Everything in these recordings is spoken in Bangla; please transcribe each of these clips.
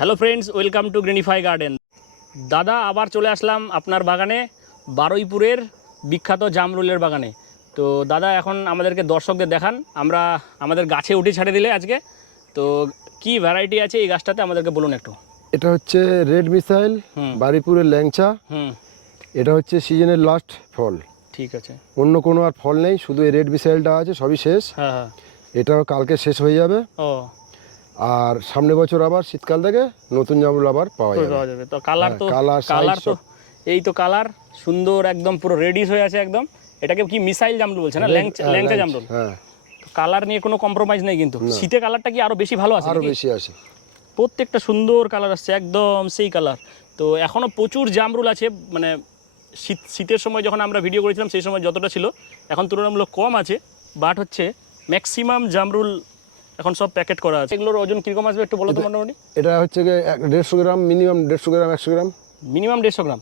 Hello friends welcome to Greenify garden দাদা আবার চলে আসলাম আপনার বাগানে বারুইপুরের বিখ্যাত জামরুলের বাগানে। তো দাদা এখন আমাদেরকে দর্শকদের দেখান আমরা আমাদের গাছে উঠে ছাড়ে দিলে আজকে। তো কি ভ্যারাইটি আছে এই গাছটাতে আমাদেরকে বলুন একটু। এটা হচ্ছে রেড মিসাইল হুম। বারিপুরের ল্যাংচা। হুম। এটা হচ্ছে সিজনের লাস্ট ফল। ঠিক আছে। অন্য কোনো আর ফল নেই শুধু এই রেড মিসাইলটা আছে সবই শেষ। হ্যাঁ হ্যাঁ। এটাও কালকে শেষ হয়ে যাবে। ও। আর সামনে বছর আবার শীতকাল থেকে নতুন জামরুল আবার পাওয়া যাবে। তো কালার তো হ্যাঁ, colour, size কালার তো এই তো কালার সুন্দর একদম পুরো রেডিশ হয়ে আছে একদম। এটাকে কি মিসাইল জামরুল বলছে না? ল্যাংচা, জামরুল? হ্যাঁ। কালার নিয়ে কোনো কম্প্রোমাইজ নেই কিন্তু। শীতে কালারটা কি আরও বেশি ভালো আছে আরও বেশি আছে। প্রত্যেকটা সুন্দর কালার আসছে একদম সেই কালার তো এখনও প্রচুর জামরুল আছে মানে শীত শীতের সময় যখন আমরা ভিডিও করেছিলাম সেই সময় যতটা ছিল এখন তুলনামূলক কম আছে। বাট হচ্ছে ম্যাক্সিমাম জামরুল এখন সব প্যাকেট করা আছে। এগুলোর ওজন কীরকম আসবে একটু বলো তো মোটামুটি? এটা হচ্ছে দেড়শো গ্রাম মিনিমাম দেড়শো গ্রাম একশো গ্রাম। মিনিমাম দেড়শো গ্রাম?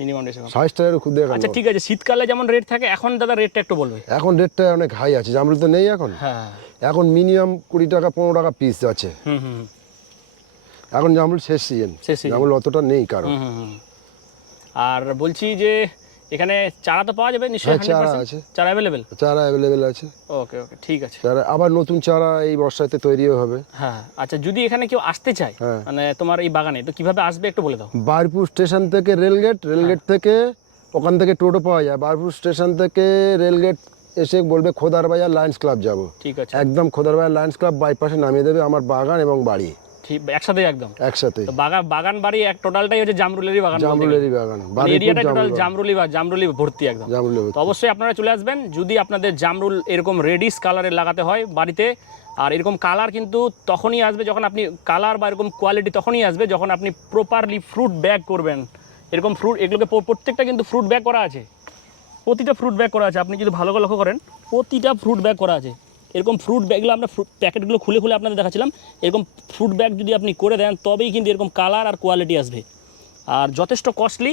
মিনিমাম দেড়শো গ্রাম। সাইজটা খুব দেখানো আচ্ছা ঠিক আছে শীতকালে যেমন রেট থাকে এখন দাদা রেটটা একটু বলবে। এখন রেটটা অনেক হাই আছে জামরুল তো নেই এখন। হ্যাঁ। এখন মিনিমাম কুড়ি টাকা পনেরো টাকা পিস আছে। হুম হুম হুম, এখন জামরুল শেষ সিজন। জামরুল অতটা নেই কারণ। আর বলছি যে এখানে চারা তো পাওয়া যাবে নিশ্চয়ই হ্যাঁ, চারা আছে। চারা অ্যাভেলেবেল চারা অ্যাভেলেবেল আছে। ওকে ওকে ঠিক আছে। চারা আবার নতুন চারা এই বর্ষাতে তৈরিও হবে। হ্যাঁ আচ্ছা যদি এখানে কেউ আসতে চায় হ্যাঁ। মানে তোমার এই বাগানে তো কীভাবে আসবে একটু বলে দাও। বারপুর স্টেশন থেকে রেলগেট রেলগেট হ্যাঁ। থেকে ওখান থেকে টোটো পাওয়া যায়। বারপুর স্টেশন থেকে রেলগেট এসে বলবে খোদার বাজার লায়ন্স ক্লাব যাব। ঠিক আছে। একদম খোদার বাজার লায়ন্স ক্লাব বাইপাসে নামিয়ে দেবে আমার বাগান এবং বাড়ি। ঠিক একসাথে একদম। একসাথে বাগান বাগান বাড়ি এক টোটালটাই হচ্ছে জামরুলেরই বাগান জামরুলেরই বাগান মানে এরিয়াটা টোটাল জামরুলি বা জামরুলি ভর্তি একদম। জামরুলের তো অবশ্যই আপনারা চলে আসবেন যদি আপনাদের জামরুল এরকম রেডিশ কালারের লাগাতে হয় বাড়িতে আর এরকম কালার কিন্তু তখনই আসবে যখন আপনি কালার বা এরকম কোয়ালিটি তখনই আসবে যখন আপনি প্রপারলি ফ্রুট ব্যাগ করবেন। এরকম ফ্রুট এগুলোকে প্রত্যেকটা কিন্তু ফ্রুট ব্যাগ করা আছে। প্রতিটা ফ্রুট ব্যাগ করা আছে। আপনি যদি ভালো করে লক্ষ্য করেন প্রতিটা ফ্রুট ব্যাগ করা আছে। এরকম ফ্রুট ব্যাগগুলো আমরা ফ্রুট প্যাকেটগুলো খুলে খুলে আপনাদের দেখাচ্ছিলাম। এরকম ফ্রুট ব্যাগ যদি আপনি করে দেন তবেই কিন্তু এরকম কালার আর কোয়ালিটি আসবে। আর যথেষ্ট কস্টলি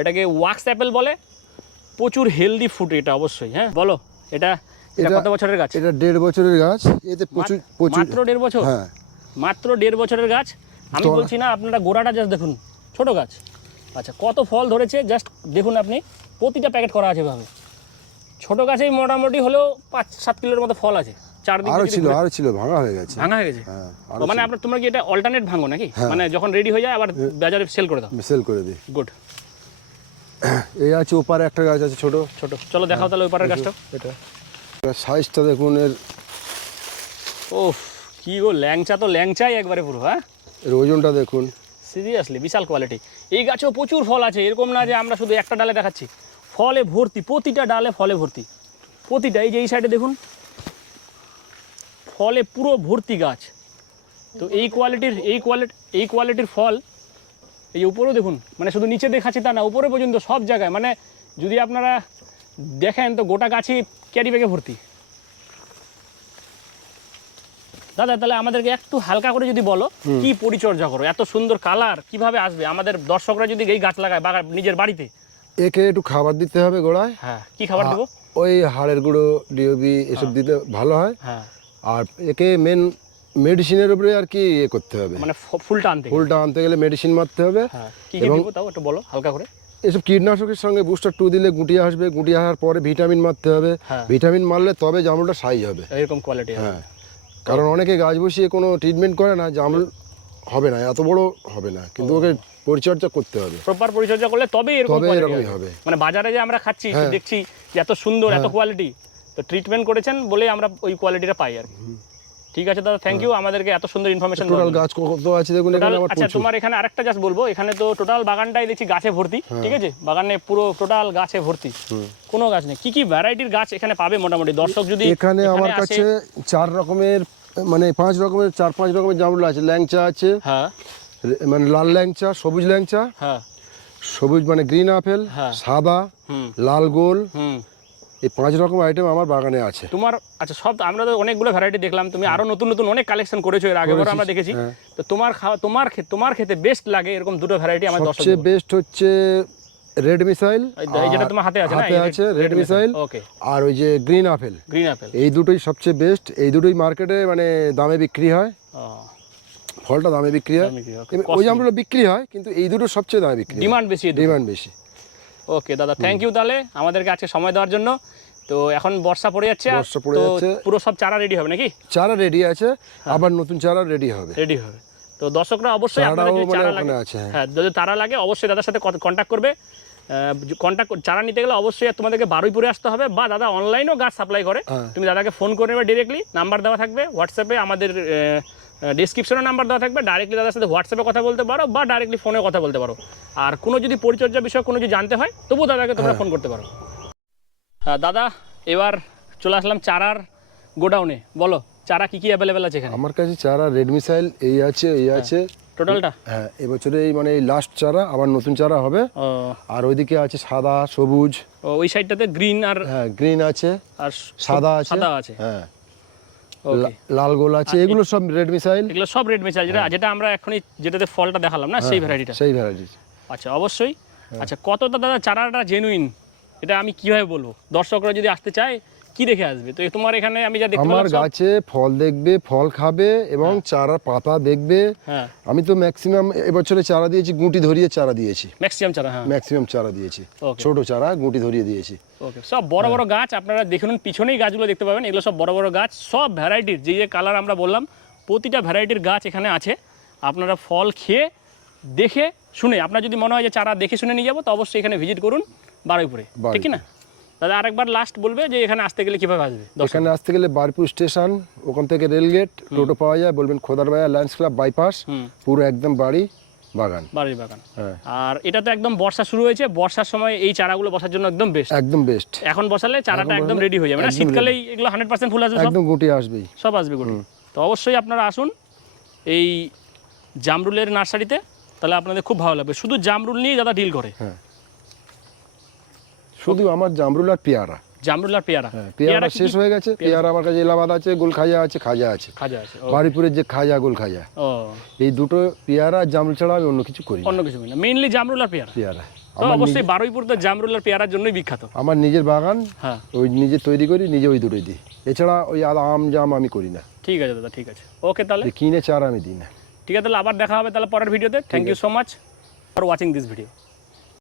এটাকে ওয়াক্স অ্যাপেল বলে। প্রচুর হেলদি ফুড এটা অবশ্যই হ্যাঁ বলো এটা এটা কত বছরের গাছ? এটা দেড় বছরের গাছ এতে প্রচুর প্রচুর মাত্র দেড় বছর? হ্যাঁ। মাত্র দেড় বছরের গাছ। আমি বলছি না আপনারা গোড়াটা জাস্ট দেখুন ছোট গাছ। আচ্ছা কত ফল ধরেছে? জাস্ট দেখুন আপনি প্রতিটা প্যাকেট করা আছে ভাবে ছোট গাছেই মোটামুটি হলেও পাঁচ সাত কিলোর মতো ফল আছে। চারদিকে আরও ছিল ঘুরে- আরও ছিল ভাঙা হয়ে গেছে। ভাঙা হয়ে গেছে? হ্যাঁ মানে আপনার তোমরা কি এটা অল্টারনেট ভাঙো নাকি? হ্যাঁ। মানে যখন রেডি হয়ে যায় আবার বাজারে সেল করে দাও। সেল করে দিই। গুড এই আছে ওপারে একটা গাছ আছে ছোট। ছোট। চলো দেখাও তাহলে ওই পারের গাছটা। এটা। সাইজটা দেখুন এর ও কি গো ল্যাংচা তো ল্যাংচাই একবারে পুরো হ্যাঁ? এর ওজনটা দেখুন। সিরিয়াসলি বিশাল কোয়ালিটি এই গাছেও প্রচুর ফল আছে এরকম না যে আমরা শুধু একটা ডালে দেখাচ্ছি। ফলে ভর্তি প্রতিটা ডালে ফলে ভর্তি। প্রতিটা এই যে এই সাইডে দেখুন ফলে পুরো ভর্তি গাছ। তো এই কোয়ালিটির এই কোয়ালিটি এই কোয়ালিটির ফল এই উপরেও দেখুন মানে শুধু নিচে দেখাচ্ছি তা না উপরে পর্যন্ত সব জায়গায় মানে যদি আপনারা দেখেন তো গোটা গাছই ক্যারি ব্যাগে ভর্তি। দাদা তাহলে আমাদেরকে একটু হালকা করে যদি বলো কি পরিচর্যা করো? এত সুন্দর কালার কীভাবে আসবে? আমাদের দর্শকরা যদি এই গাছ লাগায় বাগা নিজের বাড়িতে একে একটু খাবার দিতে হবে গোড়ায়। হ্যাঁ কি খাবার দেবো? ওই হাড়ের গুঁড়ো ডিওবি এসব দিতে ভালো হয়। হ্যাঁ। আর একে মেন মেডিসিনের উপরে আর কি ইয়ে করতে হবে। মানে ফুলটা আনতে ফুলটা আনতে গেলে মেডিসিন মারতে হবে। হ্যাঁ এবং- দেবো তাও একটু বলো হালকা করে। এসব কীটনাশকের সঙ্গে বুস্টার টু দিলে গুটিয়ে আসবে। গুটিয়ে আসার পরে ভিটামিন মারতে হবে। হ্যাঁ। ভিটামিন মারলে তবে জামরুলটা সাইজ হবে। এরকম কোয়ালিটি হ্যাঁ। কারণ অনেকে গাছ বসিয়ে কোনো ট্রিটমেন্ট করে না। জামরুল হবে না এত বড় হবে না কিন্তু ওকে পরিচর্যা করতে হবে। প্রপার পরিচর্যা করলে তবে এরকম এরকমই হবে। মানে বাজারে যে আমরা খাচ্ছি হ্যাঁ। দেখছি এত সুন্দর এত কোয়ালিটি তো ট্রিটমেন্ট করেছেন বলে আমরা ওই কোয়ালিটিটা পাই আর ঠিক আছে দাদা থ্যাংক ইউ আমাদেরকে এত সুন্দর ইনফরমেশন টোটাল গাছ কত আছে দেখুন এখানে আমার আচ্ছা তোমার এখানে আরেকটা জাস্ট বলব এখানে তো টোটাল বাগানটাই দেখছি গাছে ভর্তি ঠিক আছে? বাগানে পুরো টোটাল গাছে ভর্তি। কোনো গাছ নেই। কি কি ভ্যারাইটির গাছ এখানে পাবে মোটামুটি? দর্শক যদি এখানে আমার কাছে চার রকমের মানে পাঁচ রকমের চার পাঁচ রকমের জামরুল আছে। ল্যাংচা আছে। হ্যাঁ। মানে লাল ল্যাংচা সবুজ ল্যাংচা। হ্যাঁ। সবুজ মানে গ্রিন আপেল হ্যাঁ। সাদা লাল গোল। এই পাঁচ রকম আইটেম আমার বাগানে আছে। তোমার আচ্ছা সব আমরা তো অনেকগুলো ভ্যারাইটি দেখলাম। তুমি আরও নতুন নতুন অনেক কালেকশন করেছ এর আগে আমরা দেখেছি। হ্যাঁ। তো তোমার তোমার তোমার খেতে বেস্ট লাগে এরকম দুটো ভ্যারাইটি আমার সবচেয়ে বেস্ট হচ্ছে রেড মিসাইল হাতে আছে রেড মিসাইল আর ওই যে গ্রিন আপেল গ্রিন অ্যাপেল এই দুটোই সবচেয়ে বেস্ট এই দুটোই মার্কেটে মানে দামে বিক্রি হয়। ফলটা দামে বিক্রি হয়। ওই। জামগুলো বিক্রি হয় কিন্তু এই দুটো সবচেয়ে দামে বিক্রি ডিমান্ড বেশি ডিমান্ড বেশি। ওকে দাদা থ্যাংক ইউ তাহলে আমাদেরকে আজকে সময় দেওয়ার জন্য। তো এখন বর্ষা পড়ে যাচ্ছে বর্ষা পড়ে যাচ্ছে। পুরো সব চারা রেডি হবে নাকি? চারা রেডি আছে হ্যাঁ। আবার নতুন চারা রেডি হবে। রেডি হবে। তো দর্শকরা অবশ্যই যদি মানে চারা লাগে হ্যাঁ। হ্যাঁ যদি চারা লাগে অবশ্যই দাদার সাথে কন্ট্যাক্ট করবে। কন্ট্যাক্ট চারা নিতে গেলে অবশ্যই তোমাদেরকে বারুইপুরে আসতে হবে বা দাদা অনলাইনেও গাছ সাপ্লাই করে। হ্যাঁ। তুমি দাদাকে ফোন করে নেবে ডিরেক্টলি নাম্বার দেওয়া থাকবে। হোয়াটসঅ্যাপে আমাদের ডিসক্রিপশনে নাম্বার দেওয়া থাকবে। ডাইরেক্টলি দাদার সাথে হোয়াটসঅ্যাপে কথা বলতে পারো বা ডাইরেক্টলি ফোনে কথা বলতে পারো। আর কোনো যদি পরিচর্যা বিষয়ে কোনো যদি জানতে হয় তবুও দাদাকে তোমরা ফোন করতে পারো। হ্যাঁ দাদা এবার চলে আসলাম চারার গোডাউনে। বলো। চারা কি কি অ্যাভেলেবেল আছে এখানে? আমার কাছে চারা রেড মিসাইল এই আছে এই আছে। টোটালটা হ্যাঁ এবছরে এই মানে এই লাস্ট চারা আবার নতুন চারা হবে। আর ওইদিকে আছে সাদা সবুজ। ও, ওই সাইডটাতে গ্রিন আর হ্যাঁ গ্রিন আছে। আর সাদা আছে। সাদা আছে। হ্যাঁ। লাল গোল আছে। এগুলো সব রেড মিসাইল এগুলো সব রেড মেচাল যেটা যেটা আমরা এখনই যেটাতে ফলটা দেখালাম না সেই ভ্যারাইটিটা সেই ভ্যারাইটি আচ্ছা অবশ্যই। আচ্ছা কতটা দাদা চারাটা জেনুইন এটা আমি কীভাবে বলব? দর্শকরা যদি আসতে চায় কি দেখে আসবে? তো তোমার এখানে আমি যা দেখতে আমার গাছে ফল দেখবে ফল খাবে এবং চারা পাতা দেখবে। হ্যাঁ। আমি তো ম্যাক্সিমাম এবছরে চারা দিয়েছি গুঁটি ধরিয়ে চারা দিয়েছি। ম্যাক্সিমাম চারা হ্যাঁ। ম্যাক্সিমাম চারা দিয়েছি। ছোট চারা গুঁটি ধরিয়ে দিয়েছি। ওকে সব বড় বড় গাছ আপনারা দেখুন পিছনেই গাছগুলো দেখতে পাবেন এগুলো সব বড় বড় গাছ সব ভ্যারাইটির যে যে কালার আমরা বললাম প্রতিটা ভ্যারাইটির গাছ এখানে আছে। আপনারা ফল খেয়ে দেখে শুনে আপনার যদি মনে হয় যে চারা দেখে শুনে নিয়ে যাব তো অবশ্যই এখানে ভিজিট করুন বারুইপুরে। ঠিক না? দাদা আরেকবার লাস্ট বলবে যে এখানে আসতে গেলে কীভাবে আসবে? এখানে আসতে গেলে বারপুর স্টেশন ওখান থেকে রেলগেট টোটো পাওয়া যায় বলবেন খোদার বাজার লায়ন্স ক্লাব বাইপাস পুরো একদম বাড়ি বাগান। বাড়ির বাগান। হ্যাঁ। আর এটা তো একদম বর্ষা শুরু হয়েছে বর্ষার সময় এই চারাগুলো বসার জন্য একদম বেস্ট একদম বেস্ট এখন বসালে চারাটা একদম রেডি হয়ে যাবে। না একদম শীতকালেই এগুলো হান্ড্রেড পার্সেন্ট ফুল আসবে একদম গুটি আসবেই। সব আসবে গুটি। তো অবশ্যই আপনারা আসুন এই জামরুলের নার্সারিতে তাহলে আপনাদের খুব ভালো লাগবে। শুধু জামরুল নিয়ে দাদা ডিল করে। হ্যাঁ। শুধু আমার জামরুল আর পেয়ারা। জামরুল আর পেয়ারা। হ্যাঁ পেয়ারা শেষ হয়ে গেছে। পেয়ারা। আমার কাছে এলাহাবাদ আছে গোল খাজা আছে খাজা আছে। খাজা আছে ও, বাড়িপুরের যে খাজা গোল খাজা এই দুটো পেয়ারা জামরুল ছাড়া আমি অন্য কিছু করি অন্য কিছু না। মেইনলি জামরুল আর পেয়ারা। পেয়ারা। অবশ্যই বারুইপুর তো জামরুল আর পেয়ারার জন্যই বিখ্যাত। আমার নিজের বাগান হ্যাঁ। ওই নিজে তৈরি করি নিজে ওই দুটোই দিই। এছাড়া ওই আম জাম আমি করি না। ঠিক আছে দাদা ঠিক আছে। ওকে তাহলে। কিনে চারা আমি দিই না। ঠিক আছে তাহলে আবার দেখা হবে তাহলে পরের ভিডিওতে। Thank you so much for watching this video